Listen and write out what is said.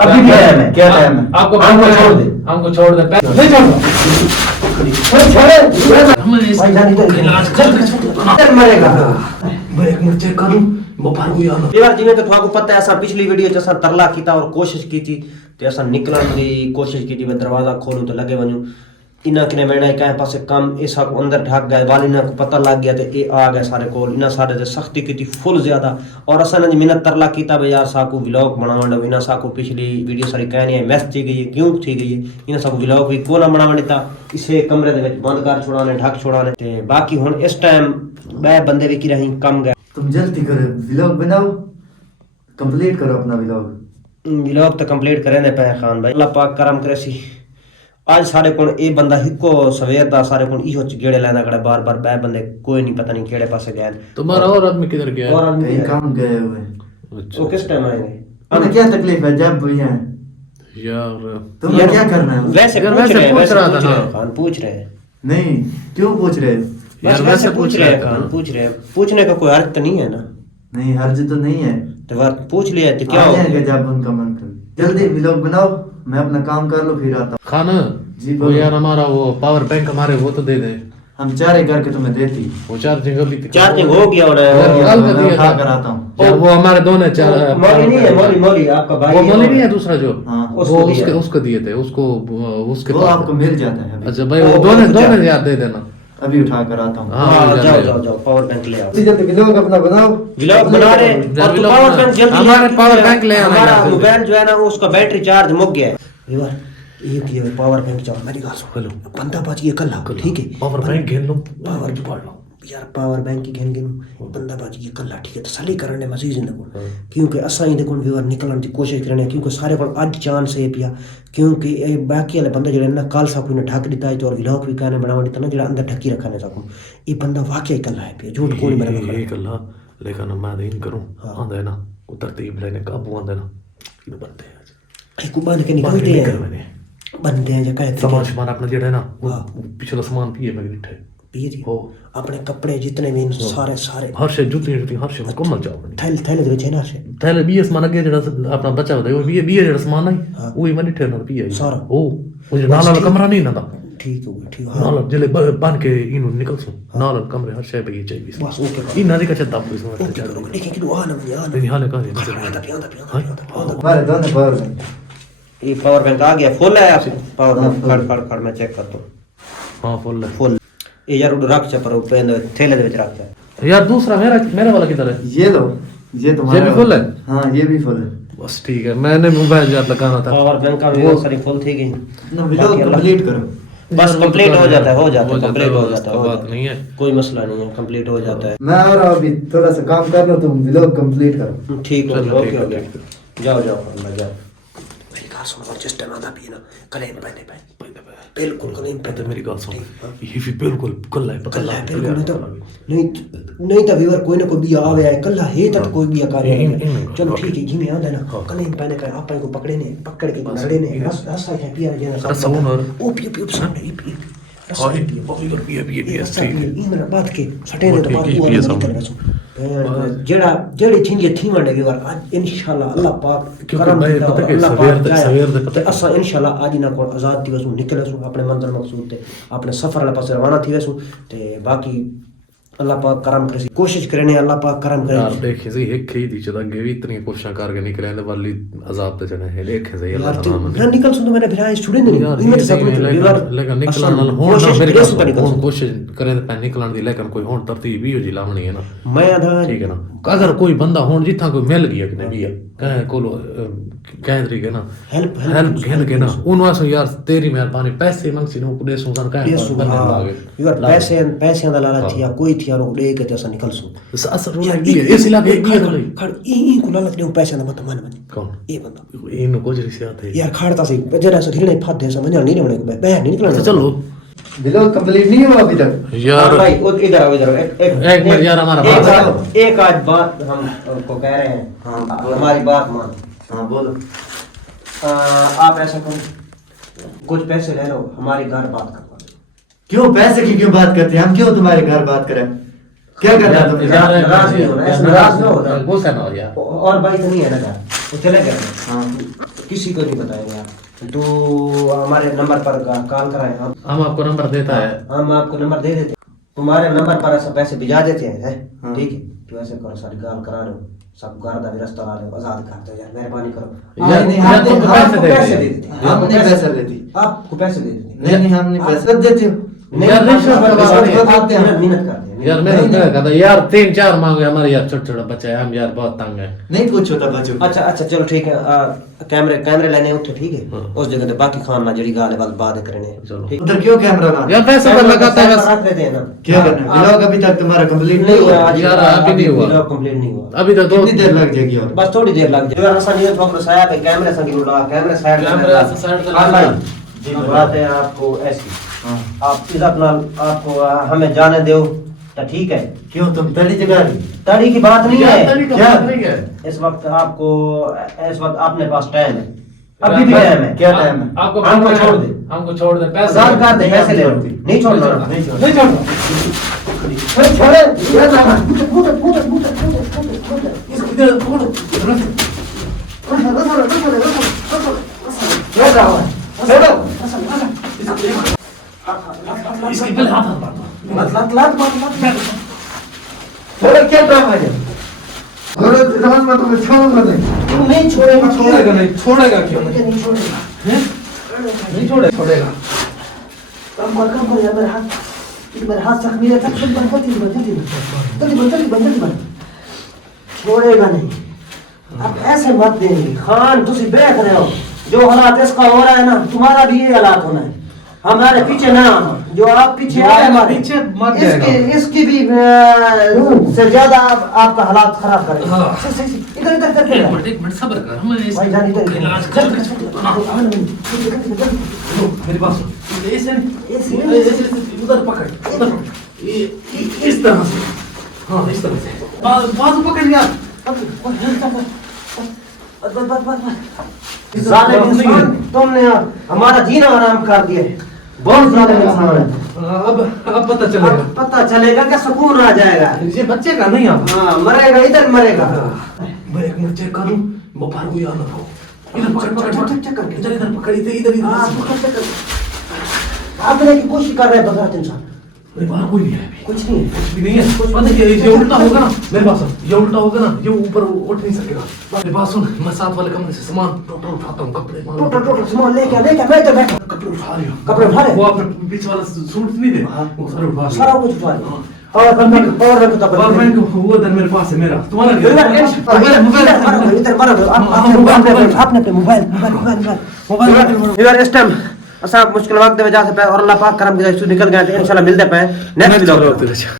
अभी भी टाइम है, क्या टाइम है? आपको हमको छोड़ दे, हमको छोड़ दे नहीं छोड़ मरेगा। चेक करूं बुखार को यार यार जिवें कि तुहाको पता है असा पिछली वीडियो च असा तरला कीता और कोशिश की थी ते असा निकलण दी कोशिश की थी मैं दरवाजा खोलूं तो लगे वणू इना किने वेणा कहीं पासे कम ऐसा को अंदर ढक गए वाल इना को पता लग गया ते ए आ गए सारे कोल इना सारे ते सख्ती की थी फुल ज्यादा और असा ने मिनत तरला कीता बे यार साको व्लॉग बनावण इना साको पिछली वीडियो सारी कहनी है मैस थी गई है क्यों थी गई है इना साको व्लॉग भी कोना बनावण ता इसे कमरे दे विच बंद कर छुड़ाने ढक छुड़ाने ते बाकी हुन इस टाइम बे बंदे भी की रही कम गए तुम जल्दी करो, व्लॉग बनाओ, कंप्लीट करो अपना व्लॉग। व्लॉग तो कंप्लीट करें दे पे खान भाई अल्लाह पाक करम करे सी आज सारे कोण ए बंदा हिको सवेर दा सारे कोण इहो गेड़े लेंदा कड़े बार बार बे बंदे कोई नहीं पता नहीं केड़े पासे गए तुम्हारा और आदमी किधर गया और आदमी कहीं काम गए हुए। वो किस टाइम आएंगे हमें क्या तकलीफ है जब भी हैं? यार तुम्हें क्या करना है? वैसे यार, पूछ वैसे रहे हैं, पूछ वैसे रहा था पूछ रहे ना। हैं, खान पूछ रहे हैं नहीं, क्यों पूछ रहे? बस वैसे पूछ रहे हैं खान पूछ रहे हैं पूछने का कोई अर्थ तो नहीं है ना नहीं, हर्ज तो नहीं है। तो बात पूछ लिया तो क्या आ हो जाएंगे जब उनका मन करे। जल्दी व्लॉग बनाओ, मैं अपना काम कर लूं फिर आता हूँ। खाना जी वो बोलो। यार हमारा वो पावर बैंक हमारे वो तो दे दे हम चारे करके तुम्हें देती। वो चार्जिंग अभी चार्जिंग हो गया और कल का मैं दिया उठा था। कर आता हूँ। यार वो हमारे दोनों चार मौली नहीं है मौली मौली आपका भाई वो मौली नहीं है दूसरा जो हाँ, उसको वो दिया उसके है। उसको दिए थे उसको उसके वो पास आपको मिल जाता है अभी। अच्छा भाई वो वो दोनों कुछ दोनों है। यार दे देना अभी उठा कर आता हूँ। हाँ, हाँ मिल जाओ जाएगा। जाओ जाओ पावर बैंक ले आओ जल्दी व्लॉग अपना बनाओ। व्लॉग बना रहे और तो व्लॉग पावर बना। बैंक जल्दी हमारे ले, पावर बैंक ले आना हमारा यार जल्दी। मोबाइल जो है ना वो उसका बैटरी चार्ज मुक गया है यार ये किया है पावर बैंक जाओ मेरी बात सुन हेलो बंदा बाजी ये कल आओ ठीक है पावर बैंक घेन लो पावर पढ़ लो यार पावर बैंक की घेन गिनो बंदा बाजी ये कल ठीक है तसल्ली करने मजीद ने को क्योंकि असा ही देखो व्यूअर निकलने की कोशिश करने क्योंकि सारे को आज चांस है पिया क्योंकि ये बाकी वाले बंदे जड़े ना कल साकू ने ढक दिता है तो और व्लॉग भी कहने बनावा दिता ना जड़ा अंदर ढकी रखने साकू ये बंदा वाकई कल है पिया झूठ कोई मेरे को एक अल्लाह लेकिन मैं इन करूं आंदा है ना वो तरतीब लेने काबू आंदा ना ये बनते हैं एक बंद के निकलते हैं बंदे हैं जो कहते सामान हैं सामान अपना जेड़ा है ना वो हाँ। पिछला सामान पिए मैं लिखे पिए जी हो अपने कपड़े जितने भी सारे सारे हर शे जुती हर शे मुकम्मल जाओ थैले थैले दे विच है ना से थैले बीए समान अगे जेड़ा अपना बच्चा होता है वो बीए जेड़ा समान हाँ। है वो ही मैं लिखे ना पिए सारा। ओ वो जो नाला वाला कमरा नहीं ना था ठीक हो गया ठीक हाँ नाला जले बन के इनु निकल सो नाला वाला कमरे हर शे पे ये चाहिए बस ओके इन नादी का चद्दा पुलिस में ओके चढ़ ओके देखिए कि आ ना मुझे आ ना नहीं हाले का पियांदा पियांदा पियांदा हमारे दोनों पावर बैंक। ये पावर बैंक आ गया फुल है आपसे पावर बैंक खड़ खड़ खड़ मैं चेक करता हूं हां फुल है फुल ये यार उड़ रख चा पर वो पेन थैले दे विच रख चा यार दूसरा मेरा वाला किधर है ये लो, ये तुम्हारा। ये भी फुल है? हाँ, ये भी फुल है। बस ठीक है मैंने मोबाइल यार लगाना था पावर बैंक का भी वो- सारी फुल थी गई अपना व्लॉग कंप्लीट करो। बस कंप्लीट हो जाता है कंप्लीट हो जाता है हो बात जाता है। नहीं है कोई मसला नहीं है कंप्लीट हो जाता है मैं और अभी थोड़ा सा काम कर लो, तुम व्लॉग कंप्लीट करो। ठीक हो चलो, गया ठीक ओके है, हो गया ठीक जाओ जाओ अल्लाह जाओ मेरी बात सुनो और जिस टाइम आधा भी है ना कलेम पहने पे बिल्कुल कलेम तो पहने मेरी बात सुन ये भी बिल्कुल कल्ला है कल्ला है बिल्कुल नहीं तो नहीं तो व्यूअर कोई ना कोई भी आवे है कल्ला है तो कोई भी कार्य है चलो ठीक है जी में आंदा ना कलेम पहने का आप को पकड़े ने पकड़ के लड़े ने रसा है पिया जे रसा और- ओ पियो सामने ये पियो रसा है पियो ये रसा पियो ई मेरा बात के सटे ने तो बात ठीक, हुआ ये नहीं सब। कर बस जेड़ा जेड़ी थी थी वंडे व्यूअर आज इंशाल्लाह अल्लाह पाक क्योंकि करम भाई कीता पता और के अल्लाह सवेर पाक तक- जाए। सवेर तक पता ते असा इंशाल्लाह आज ना को आजाद थी वसु निकले सु अपने मंजिल मकसूद ते अपने सफर वाले पासे रवाना थी वसु ते बाकी अल्लाह पाक करम करे कोशिश करने अल्लाह पाक करम यार करे देखे सही एक ही दी चला गे भी इतनी कोशिश करके निकले ने वाली अजाब ते चने है देखे सही यार अल्लाह तो ताला ना निकल सुन तो मैंने फिर स्टूडेंट नहीं यार इनमें सब कुछ व्यूअर लेकिन निकलण वाला होण ना मेरी बात कोशिश करे ते निकलण दी लेकिन कोई होण तरतीब ही हो जी लावणी है ना मैं आधा ठीक है ना अगर कोई बंदा होण जिथा कोई मिल गया कि नहीं भी कहे कोलो कहे तरीके ना हेल्प हेल्प घेन के ना उन वासो यार तेरी मेहरबानी पैसे मंगसी नो कुडे सो सन कहे बंदे लागे व्यूअर पैसे दा लालच थिया कोई थिया रो दे के तसा निकल सु असर रोला भी है इस इलाके भी है रोले खड़ ई को लालच दे पैसे ना मत मन कौन ये बंदा इन गोजरी से आते यार खाड़ता से जरा से ढिले फाद दे समझ नहीं होने को बह नहीं निकलना चलो व्लॉग कंप्लीट नहीं हुआ अभी तक। यार भाई इधर आओ इधर एक मिनट यार हमारा बात एक आज बात हम को कह रहे हैं हाँ, हमारी बात मान हाँ बोलो। आप ऐसा करो कुछ पैसे ले लो हमारी घर बात करवा दो क्यों पैसे की क्यों बात करते हैं हम? क्यों तुम्हारे घर बात करें? क्या करना है तुमने? नाराज नहीं होना, ऐसे नाराज ना होना। गुस्सा ना हो यार और भाई तो नहीं है ना यार वो चले गए। हाँ किसी को नहीं बताएंगे आप। तो हमारे नंबर पर कॉल कराएं आप। हम आपको नंबर देता है। हम आपको नंबर दे देते हैं। तुम्हारे नंबर पर ऐसा पैसे भिजा देते हैं, हाँ। ठीक है। तो ऐसे करो, सारी गाल करा रहे हो, सब घर दा रास्ता ला रहे हो, आजाद करते हो यार, मेहरबानी करो। यार, नहीं, यार, हमने तुम आपको पैसे दे देते दिए। हैं। हमने पैसा लेती। आपको पैसे दे देते हैं। नहीं नहीं हमने पैसा देते हो। यार, रिश्वत आप करवा रहे हैं। आते हैं, मेहनत करते हैं। यार मैं कहता यार 3-4 मांगे हमारे यार छोटे छोटे बच्चे हैं, हम यार बहुत तंग है। नहीं कुछ छोटा बच्चों अच्छा अच्छा चलो ठीक है। कैमरे लेने उठे, ठीक है। हाँ। उस जगह पे बाकी खान ना जड़ी गाल है बात करने। चलो। ठीक। उधर क्यों कैमरा ना यार पैसे पर लगाता है बस। रख देते हैं ना। क्या करना है? व्लॉग अभी तक तुम्हारा कंप्लीट नहीं नहीं हुआ। आज यार, अभी नहीं हुआ। कंप्लीट नहीं हुआ। अभी तो दो कितनी देर लग जाएगी और? बस थोड़ी देर लग जाएगी। असा नहीं प्रोग्रेस आया पे कैमरे संगी उड़ा, कैमरे साइड कैमरा साइड से लगा। लगा। जी बात है आपको ऐसी। हाँ। आप इज्जत नाल आपको हमें जाने दो तो ठीक है। क्यों तुम पहली जगह रही? तड़ी की बात नहीं यार, है। तरीका क्या? नहीं है। इस वक्त आपने पास टाइम है, अभी भी टाइम है। क्या टाइम है? आपको हमको छोड़ दे। हमको छोड़ दे पैसे। आजाद कर दे, पैसे ले लो। नहीं छोड़ना। नहीं छोड़ना। नहीं छोड़ना। नहीं छोड़े। ये जाना। ये जाओ। छोड़ो। इसके पहले हाथ मार दो। मत। थोड़ा क्या ड्रामा है? थोड़ा ध्यान मत दो, छोड़ूंगा नहीं। तुम नहीं छोड़ेगा। छोड़ेगा नहीं, छोड़ेगा क्यों नहीं? नहीं छोड़ेगा। नहीं छोड़ेगा। कम कर यार, मेरे हाथ जख्मी है। जल्दी छोड़ेगा नहीं। अब ऐसे मत देंगे खान, तुम देख रहे हो जो हालात इसका हो रहा है ना, तुम्हारा भी ये हालात होना है। हमारे पीछे ना आना, जो आप पीछे आए हमारे पीछे मत जाएगा। इसकी भी से ज्यादा आपका हालात खराब करेगा। हाँ। इधर एक मिनट सब्र कर, हम भाई जान इधर इलाज कर। मेरी बात सुन। ऐसे उधर पकड़, उधर इस तरह से। हाँ इस तरह से बाजू पकड़ लिया। जालिम इंसान, तुमने हमारा जीना आराम कर दिया है। बहुत जालिम इंसान है। अब पता चलेगा। अब पता चलेगा कि सुकून आ जाएगा। ये बच्चे का नहीं आता। हाँ मरेगा, इधर मरेगा। मैं एक मिनट चेक करूं, बुखार को याद रखो। इधर पकड़ चेक करके। इधर पकड़, इधर हाँ, पकड़, पकड़। भागने की कोशिश कर रहे हैं बगैर इंसान। बाहर कोई नहीं है अभी। कुछ नहीं है। कुछ भी नहीं है। पता है ये उल्टा होगा ना, मेरे पास ये उल्टा होगा ना, ये ऊपर उठ नहीं सकेगा। मेरे पास सुन, मैं साथ वाले कमरे से सामान टोटल उठाता हूँ, कपड़े टोटल सामान लेके मैं इधर बैठा। कपड़े उठा रही हूँ। कपड़े उठा रहे? वो अपने पीछे वाला सूट नहीं दे, वो सारे उठा रही हूँ। सारा कुछ उठा रहे। हाँ। और रंग और मैं वो उधर मेरे पास है, मेरा तुम्हारा इधर इस टाइम असा मुश्किल वक्त में जा से और अल्लाह पाक करम के निकल गए। इंशाल्लाह मिलते पे नेक्स्ट वीडियो।